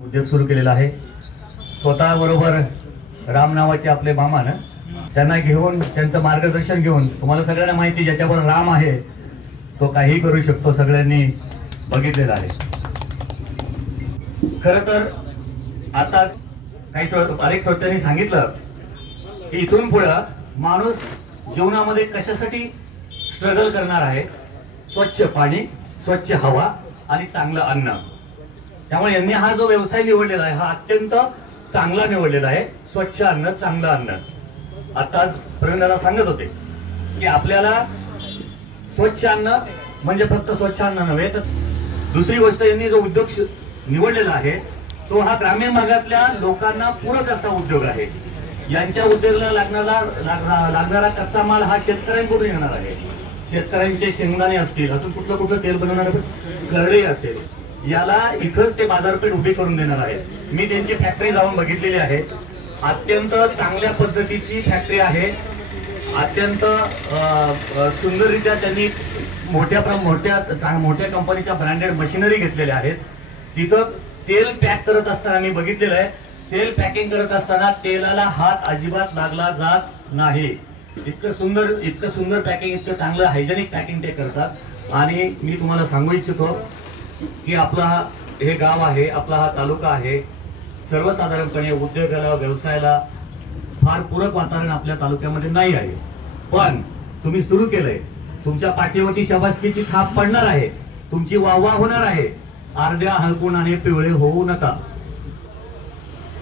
उद्योग सुरू केलेला आहे। स्वतः बरोबर राम नावाचे आपले मामा ना, त्यांना घेऊन त्यांचं मार्गदर्शन घेऊन, तुम्हाला सगळ्यांना माहिती ज्याच्यावर राम आहे तो काही करू शकतो, सगळ्यांनी बघितलेलं आहे। खरं तर आता काही अनेक श्रोत्यांनी सांगितलं की इथून पुढे माणूस जीवनामध्ये कशासाठी स्ट्रगल करणार आहे, स्वच्छ पाणी, स्वच्छ हवा आणि चांगलं अन्न। त्यामुळे यांनी हा जो व्यवसाय निवडलेला आहे हा अत्यंत चांगला निवडलेला आहे। स्वच्छ अन्न, चांगलं अन्न। आताच प्रवीणला सांगत होते की आपल्याला स्वच्छ अन्न म्हणजे फक्त स्वच्छ अन्न नव्हे, तर दुसरी गोष्ट यांनी जो उद्योग निवडलेला आहे तो हा ग्रामीण भागातल्या लोकांना पूरक असा उद्योग आहे। यांच्या उद्योगाला लागणारा कच्चा माल हा शेतकऱ्यांकडून येणार आहे। शेतकऱ्यांचे शेंगदाणे असतील, अजून कुठलं तेल बनवणार, करडई असेल, याला इथंच ते बाजारपेठ उभी करून देणार आहेत। मी त्यांची फॅक्टरी जाऊन बघितलेली आहे। अत्यंत चांगल्या पद्धतीची फॅक्टरी आहे। अत्यंत सुंदररित्या त्यांनी मोठ्या कंपनीच्या ब्रँडेड मशिनरी घेतलेल्या आहेत। तिथं तेल पॅक करत असताना मी बघितलेलं आहे, तेल पॅकिंग करत असताना तेलाला हात अजिबात लागला जात नाही। इतकं सुंदर पॅकिंग, इतकं चांगलं हायजेनिक पॅकिंग ते करतात। आणि मी तुम्हाला सांगू इच्छितो की आपला हे गाव आहे, आपला हा तालुका आहे, सर्वसाधारणपणे उद्योगाला, व्यवसायाला फार पूरक वातावरण आपल्या तालुक्यामध्ये नाही आहे। पण तुम्ही सुरू केलंय, तुमच्या पाठीवरती शाबासकीची थाप पडणार आहे, तुमची वाहवा होणार आहे। अर्ध्या हलकुणाने पिवळे होऊ नका।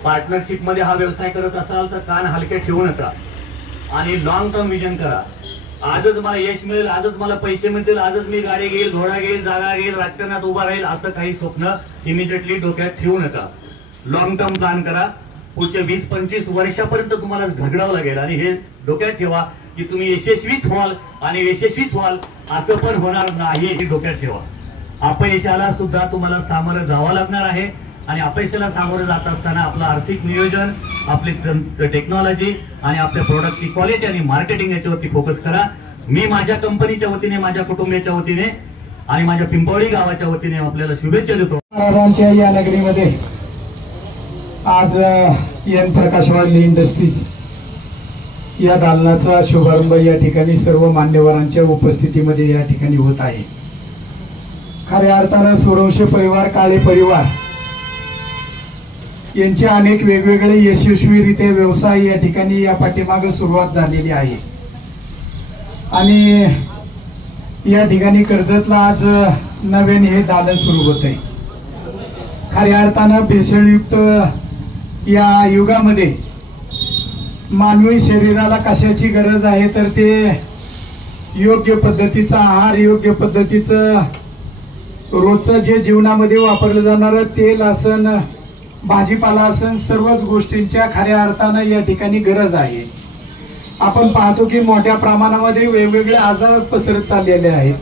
पार्टनरशिप मध्ये हा व्यवसाय करत असाल तर कान हलके ठेवू नका आणि लॉंग टर्म विजन करा। आजच मला यश मिळेल, आजच मला पैसे मिळतील, आजच मी गाडी घेईल, घोडा घेईल, जागा घेईल, राजकारणात उभा राहील, असं काही स्वप्न इमिजिएटली डोक्यात ठेवू नका। लॉंग टर्म प्लॅन करा। पुढचे 20-25 वर्षापर्यंत तुम्हाला झगडावं लागेल आणि हे डोक्यात ठेवा की तुम्ही यशस्वीच व्हाल असं पण होणार नाही, हे डोक्यात ठेवा। अपयशाला सुद्धा तुम्हाला सामोरं जावं लागणार आहे आणि अपयशाला सामोरं जात असताना आपलं आर्थिक नियोजन, आपली टेक्नॉलॉजी आणि आपल्या प्रोडक्टची क्वालिटी आणि मार्केटिंग याच्यावरती फोकस करा। मी माझ्या कंपनीच्या वतीने, माझ्या कुटुंबाच्या वतीने आणि माझ्या पिंपळी गावाच्या वतीने आपल्याला शुभेच्छा देतो। महाराजांच्या या नगरीमध्ये आज एन प्रकाशवाणी इंडस्ट्रीज या दालनाचा शुभारंभ या ठिकाणी सर्व मान्यवरांच्या उपस्थितीमध्ये या ठिकाणी होत आहे। खऱ्या अर्थानं सूर्यवंशी परिवार, काळे परिवार यांचे अनेक वेगवेगळे यशस्वीरित्या व्यवसाय या ठिकाणी या पाठीमागे सुरुवात झालेली आहे आणि या ठिकाणी कर्जतला आज नव्याने हे दालन सुरू होत आहे। खऱ्या अर्थानं भेसळयुक्त या युगामध्ये मानवी शरीराला कशाची गरज आहे तर ते योग्य पद्धतीचा आहार, योग्य पद्धतीचं रोजचं जे जीवनामध्ये वापरलं जाणारं तेल असन, भाजीपाला असन, सर्वच गोष्टींच्या खऱ्या अर्थानं या ठिकाणी गरज आहे। आपण पाहतो की मोठ्या प्रमाणामध्ये वेगवेगळे आजार पसरत चाललेले आहेत।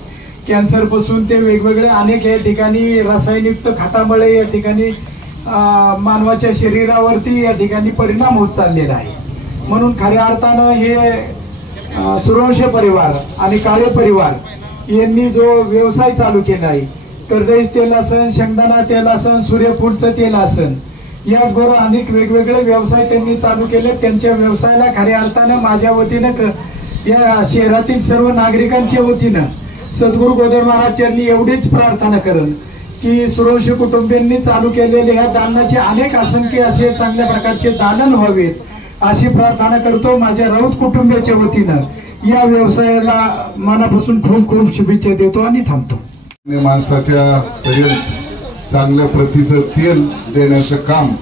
कॅन्सर पासून ते वेगवेगळे अनेक या ठिकाणी रासायनिक खतामुळे या ठिकाणी मानवाच्या शरीरावरती या ठिकाणी परिणाम होत चाललेला आहे। म्हणून खऱ्या अर्थानं हे सूर्यवंशी परिवार आणि काळे परिवार यांनी जो व्यवसाय चालू केला आहे, करडईचं तेल असन, शेंगदाणा तेल असन, सूर्यफूलचं तेल असन, याचबरोबर अनेक वेगवेगळे व्यवसाय त्यांनी चालू केले। त्यांच्या व्यवसायाला खऱ्या अर्थानं माझ्या वतीनं, या शहरातील सर्व नागरिकांच्या वतीनं सद्गुरू गोदर महाराज यांनी एवढीच प्रार्थना करेन की सूर्यवंशी कुटुंबियांनी चालू केलेले ह्या दालनाचे अनेक असंख्य असे चांगल्या प्रकारचे दालन व्हावेत अशी प्रार्थना करतो। माझ्या राऊत कुटुंबियाच्या वतीनं या व्यवसायाला मनापासून खूप खूप शुभेच्छा देतो आणि थांबतो। माणसाच्या पर्यंत चांगल्या प्रतीचं तेल देण्याचं काम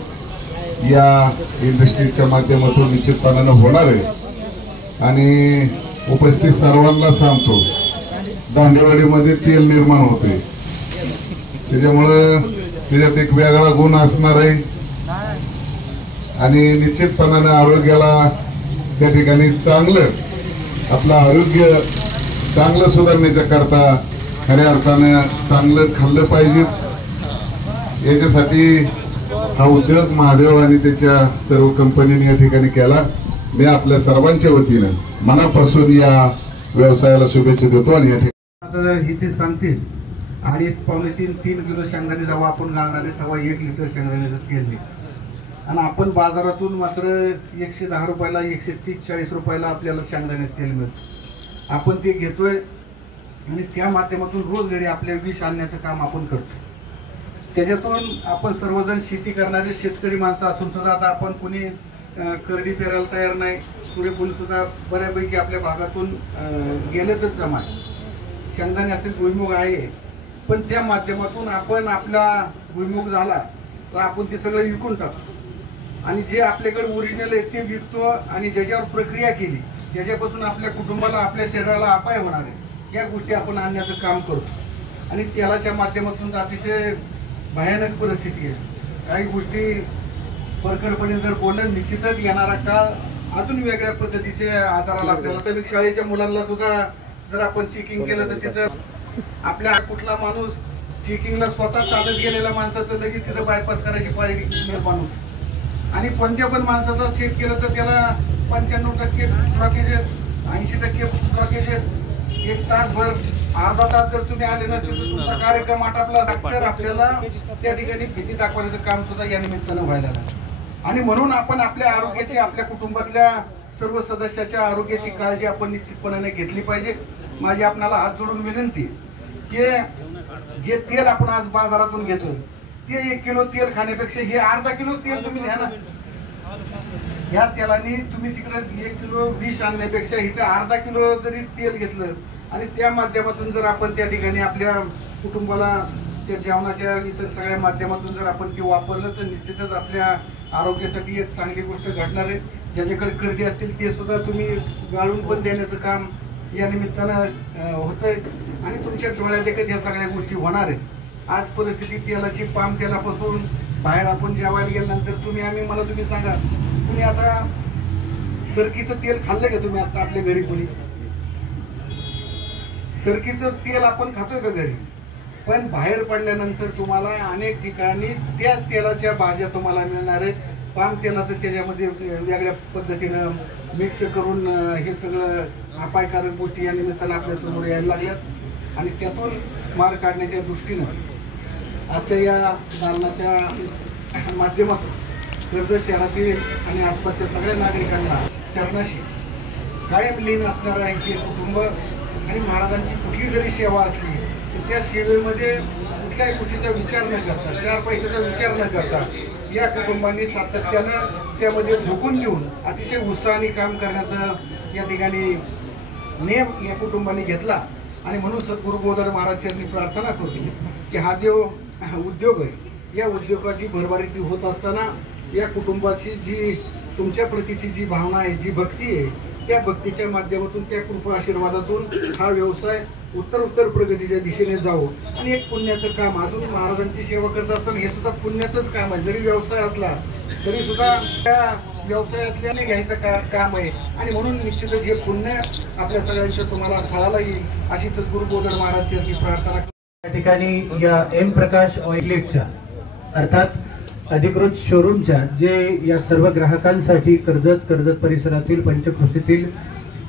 या इंडस्ट्रीच्या माध्यमातून निश्चितपणानं होणार आहे आणि उपस्थित सर्वांना सांगतो, दांडेवाडीमध्ये तेल निर्माण होते, त्याच्यामुळं त्याच्यात एक वेगळा गुण असणार आहे आणि निश्चितपणानं आरोग्याला त्या ठिकाणी चांगलं, आपलं आरोग्य चांगलं सुधारण्याच्या करता खऱ्या अर्थानं चांगलं खाल्लं पाहिजे। याच्यासाठी हा उद्योग महादेव आणि त्याच्या सर्व कंपनीने या ठिकाणी केला। मी आपल्या सर्वांच्या वतीनं मनापासून या व्यवसायाला शुभेच्छा देतो आणि या ठिकाणी आता इथे सांगतील 2.5-3 किलो शेंगदाणे जेव्हा आपण घालणार आहे तेव्हा 1 लिटर शेंगदाण्याचं तेल निघतं आणि आपण बाजारातून मात्र 110 रुपयाला 130-140 रुपयाला आपल्याला शेंगदाण्याचं तेल मिळतं. आपण ते घेतोय आणि त्या माध्यमातून रोज घरी आपल्या विष आणण्याचं काम आपण करतो. त्याच्यातून आपण सर्वजण शेती करणारे शेतकरी माणसं असून सुद्धा आता आपण कुणी करडी पेरायला तयार नाही. सूर्यफूल सुद्धा बऱ्यापैकी आपल्या भागातून गेलेतच जमा. शेंगदाणे असेल, भुईमुग आहे, पण त्या माध्यमातून आपण आपला भुईमुग झाला तर आपण ते सगळं विकून टाकतो आणि जे आपल्याकडे ओरिजिनल आहे ते विकतो आणि ज्याच्यावर प्रक्रिया केली, ज्याच्यापासून आपल्या कुटुंबाला, आपल्या शरीराला अपाय होणार आहे, या गोष्टी आपण आणण्याचं काम करतो. आणि तेलाच्या माध्यमातून अतिशय भयानक परिस्थिती आहे. काही गोष्टी परखडपणे जर बोललं, निश्चितच येणारा काळ अजून वेगळ्या पद्धतीचे आजाराला आपल्याला. तर शाळेच्या मुलांना सुद्धा जर आपण चेकिंग केलं तर तिथं आपल्या कुठला माणूस चेकिंगला स्वतः चालत गेलेल्या माणसाचं लगेच तिथं बायपास करायची पाळी निर्माण होती. आणि कोणत्या पण माणसाचं चेक केलं तर त्याला 95% ब्लॉकेजेस, 80% ब्लॉकेजेस. 1 तासभर, अर्धा तास जर तुम्ही आले नसते तर तुमचा कार्यक्रम आटोपला. तर आपल्याला त्या ठिकाणी भीती दाखवण्याचं काम सुद्धा या निमित्तानं व्हायला लागलं. आणि म्हणून आपण आपल्या आरोग्याची, आपल्या कुटुंबातल्या सर्व सदस्याच्या आरोग्याची काळजी आपण निश्चितपणे घेतली पाहिजे. माझी आपणाला हात जोडून विनंती की जे तेल आपण आज बाजारातून घेतोय ते 1 किलो तेल खाण्यापेक्षा हे अर्धा किलो तेल तुम्ही घ्या ना. या तेलाने तुम्ही तिकडे 1 किलो विष आणण्यापेक्षा इथे अर्धा किलो जरी तेल घेतलं आणि त्या माध्यमातून जर आपण त्या ठिकाणी आपल्या कुटुंबाला त्या जेवणाच्या इतर सगळ्या माध्यमातून जर आपण ते वापरलं तर निश्चितच आपल्या आरोग्यासाठी एक चांगली गोष्ट घडणार आहे. ज्याच्याकडे करडी असतील ते सुद्धा तुम्ही गाळून पण देण्याचं काम या निमित्तानं होतंय आणि तुमच्या डोळ्यात देखत या सगळ्या गोष्टी होणार आहेत. आज परिस्थिती तेलाची, पाम तेलापासून बाहेर आपण जेवायला गेल्यानंतर तुम्ही सांगा, तुम्ही आता सरकीचं तेल खाल्लंय का तुम्ही? आता आपल्या घरी कोणी सरकीचं तेल आपण खातोय का घरी? पण बाहेर पडल्यानंतर तुम्हाला अनेक ठिकाणी त्याच तेलाच्या भाज्या तुम्हाला मिळणार आहेत. पाम तेलाचं त्याच्यामध्ये वेगळ्या पद्धतीनं मिक्स करून हे सगळं अपायकारक गोष्टी या निमित्तानं आपल्या समोर यायला लागल्यात. आणि त्यातून मार काढण्याच्या दृष्टीनं आजच्या या दालनाच्या माध्यमातून कर्जत शहरातील आणि आसपासच्या सगळ्या नागरिकांना चरणाशी कायम लीन असणार आहे की कुटुंब. आणि महाराजांची कुठली जरी सेवा असली तर त्या सेवेमध्ये कुठल्याही गोष्टीचा विचार न करता, 4 पैशाचा विचार न करता या कुटुंबांनी सातत्यानं त्यामध्ये झोकून देऊन अतिशय उत्साहाने काम करण्याचं या ठिकाणी नेम या कुटुंबाने घेतला. आणि म्हणून सद्गुरू बोधाड महाराजांनी प्रार्थना करतो की हा देव उद्योग आहे, या उद्योगाची भरभराटी होत असताना या कुटुंबाची जी तुमच्या प्रतीची जी भावना आहे, जी भक्ती आहे, त्या भक्तीच्या माध्यमातून, त्या कृपा आशीर्वादातून हा व्यवसाय उत्तर प्रगतीच्या दिशेने जावो. आणि एक पुण्याचं काम, अजून महाराजांची सेवा करत असताना हे सुद्धा पुण्याचंच काम आहे. जरी व्यवसाय असला तरी सुद्धा त्या व्यवसायातल्याने घ्यायचं काम आहे. आणि म्हणून निश्चितच हे पुण्य आपल्या सगळ्यांचं तुम्हाला फळाला येईल अशी सद्गुरू बोधाड महाराजांची प्रार्थना. या ठिकाणी या एम प्रकाश ऑइलेटच्या अर्थात अधिकृत शोरूमच्या जे या सर्व ग्राहकांसाठी कर्जत परिसरातील पंचक्रोशीतील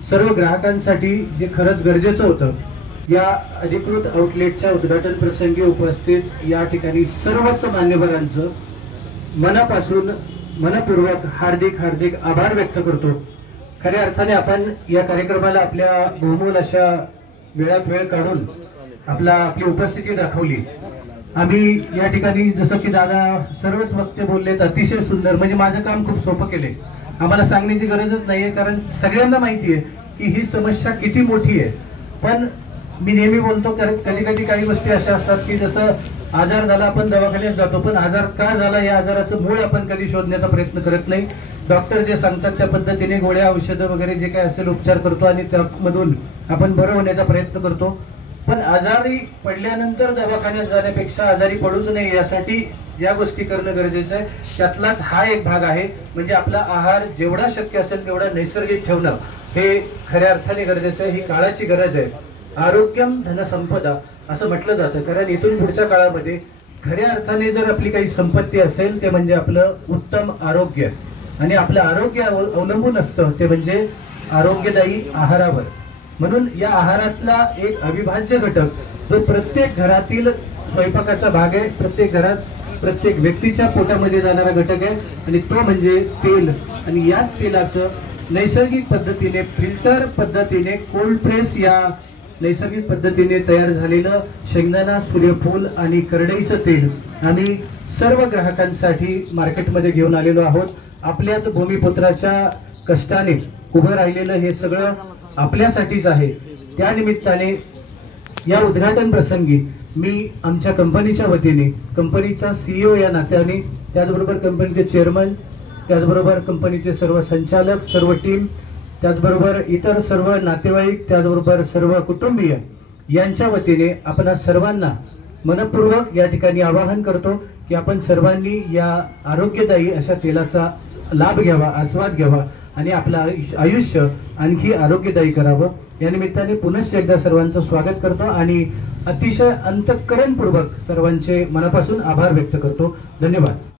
सर्व ग्राहकांसाठी जे खरंच गरजेचं होतं, या अधिकृत आउटलेटच्या उद्घाटन प्रसंगी उपस्थित या ठिकाणी सर्वच मान्यवरांचं मनापासून मनपूर्वक हार्दिक आभार व्यक्त करतो. खऱ्या अर्थाने आपण या कार्यक्रमाला आपल्या बहुमोल अशा वेळात वेळ काढून आपली उपस्थिती दाखवली. आम्ही या ठिकाणी जसं की दादा सर्वच वक्ते बोललेत, अतिशय सुंदर. म्हणजे माझं काम खूप सोपं केलंय. आम्हाला सांगण्याची गरजच नाहीये, कारण सगळ्यांना माहिती आहे की ही समस्या किती मोठी आहे. पण मी नेहमी बोलतो, कारण कधी काही गोष्टी अशा असतात की जसं आजार झाला आपण दवाखान्यात जातो, पण आजार का झाला या आजाराचं मूळ आपण कधी शोधण्याचा प्रयत्न करत नाही. डॉक्टर जे सांगतात त्या पद्धतीने गोळ्या, औषधं वगैरे जे काय असेल उपचार करतो आणि त्यामधून आपण बरं होण्याचा प्रयत्न करतो. पण आजारी पडल्यानंतर दवाखान्यात जाण्यापेक्षा आजारी पडूच नये यासाठी ज्या गोष्टी करणं गरजेचं आहे त्यातलाच हा एक भाग आहे. म्हणजे आपला आहार जेवढा शक्य असेल तेवढा नैसर्गिक ठेवणं हे खऱ्या अर्थाने गरजेचं आहे. ही काळाची गरज आहे. आरोग्यम धनसंपदा असं म्हटलं जातं, कारण इथून पुढच्या काळामध्ये खऱ्या अर्थाने जर आपली काही संपत्ती असेल ते म्हणजे आपलं उत्तम आरोग्य. आणि आपलं आरोग्य अवलंबून असतं ते म्हणजे आरोग्यदायी आहारावर. म्हणून या आहारातला एक अविभाज्य घटक जो प्रत्येक घरातील स्वयंपाकाचा भाग आहे, प्रत्येक घरात प्रत्येक व्यक्तीच्या पोटामध्ये जाणारा घटक आहे आणि तो म्हणजे तेल. आणि याच तेलाचं नैसर्गिक पद्धतीने फिल्टर पद्धतीने कोल्ड प्रेस या नैसर्गिक पद्धतीने तयार झालेलं शेंगदाणा, सूर्यफूल आणि करडईचं तेल आम्ही सर्व ग्राहकांसाठी मार्केटमध्ये घेऊन आलेलो आहोत. आपल्याच भूमिपुत्राच्या कष्टाने उभं राहिलेलं हे सगळं आपल्यासाठीच आहे. त्या निमित्ताने या उद्घाटन प्रसंगी मी आमच्या कंपनीच्या वतीने, कंपनीचा CEO या नात्याने, त्याचबरोबर कंपनीचे चेअरमन, त्याचबरोबर कंपनीचे सर्व संचालक, सर्व टीम, त्याचबरोबर इतर सर्व नातेवाईक, त्याचबरोबर सर्व कुटुंबीय यांच्या वतीने आपण सर्वांना मनपूर्वक या ठिकाणी आवाहन करतो की आपण सर्वांनी या आरोग्यदायी अशा तेलाचा लाभ घ्यावा, आस्वाद घ्यावा आणि आपलं आयुष्य आणखी आरोग्यदायी करावं. या निमित्ताने पुनश्च एकदा सर्वांचं स्वागत करतो आणि अतिशय अंतःकरणपूर्वक सर्वांचे मनापासून आभार व्यक्त करतो. धन्यवाद.